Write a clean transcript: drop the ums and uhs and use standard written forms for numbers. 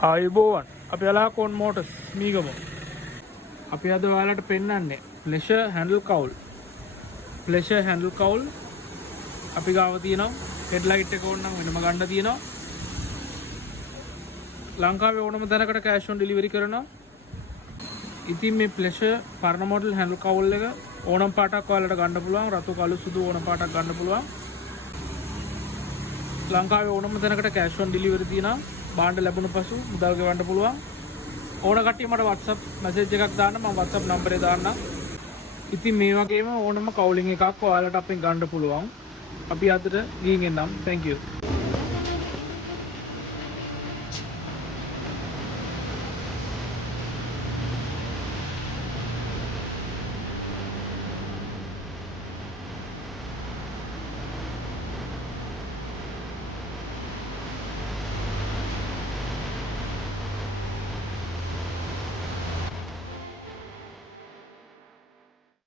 ආයුබෝවන් අපි අලහකෝන් මෝටර්ස් මීගම අපි අද ඔයාලට පෙන්වන්නේ ප්ලෙෂර් හැන්ඩල් කවුල් අපි ගාව තියෙනවා හෙඩ්ලයිට් එක ඕන නම් වෙනම ගන්න තියෙනවා ලංකාවේ ඕනම තැනකට කෑෂ් ඔන් ඩෙලිවරි කරනවා ඉතින් මේ ප්ලෙෂර් පරණ මොඩල් හැන්ඩල් කවුල් එක ඕනම් පාටක් ඔයාලට ගන්න පුළුවන් රතු කළු සුදු ඕන පාටක් ගන්න පුළුවන් ලංකාවේ ඕනම තැනකට කෑෂ් ඔන් ඩෙලිවරි තියෙනවා බාණ්ඩ ලැබුණ පසු මුදල් ගෙවන්න පුළුවන් ඕන කට්ටිය මට WhatsApp මැසේජ් එකක් දාන්න මම WhatsApp නම්බරේ දාන්නම් ඉතින් මේ වගේම ඕනම කවුලින් එකක් ඔයාලට අපෙන් ගන්න පුළුවන් අපි අදට ගිහින් එන්නම් thank you